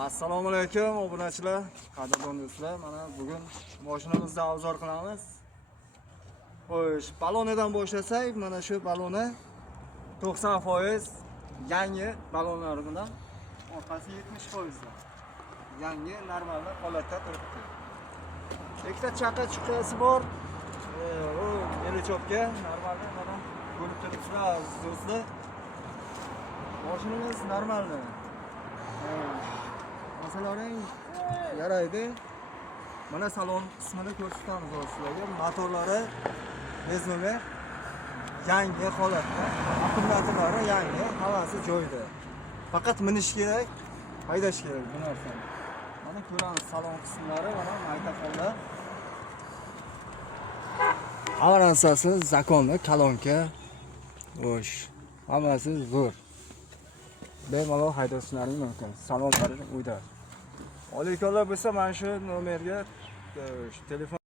Assalomu alaykum obunachilar, qadrdon do'stlar. Mana bugun mashinamizni obzor qilamiz. Xo'sh, balonidan boshlasak, mana shu baloni 90% yangi balonlardan, orqasi 70%. Yangi normal holatda turibdi. Ikkita chaqa chuqasi bor. O elechopga normalda mana ko'rib turibsizlar do'stlar. Mashinamiz normalda. Masalaring yaraydi. Mana salon qismini ko'rsatamiz sizlarga. Motorlari beznomer yangi holatda, akkumulyatorlari yangi, hammasi joyida. Faqat minish kerak, haydash kerak bu narsani. Mana ko'ramiz salon qismlari, mana maytafonda. Hamma narsasi zakonli, kolonka. Xo'sh, hammasi zo'r. Bemalol haydashlaring mumkin. Salonlari uyda. Olaykolar bo'lsa, mana shu nomerga telefon